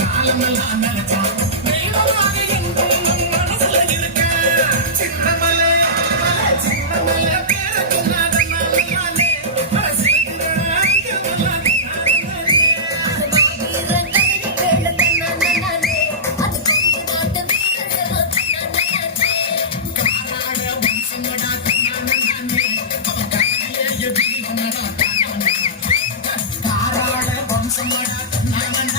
காலமெல்லாம் நினைச்சா I'm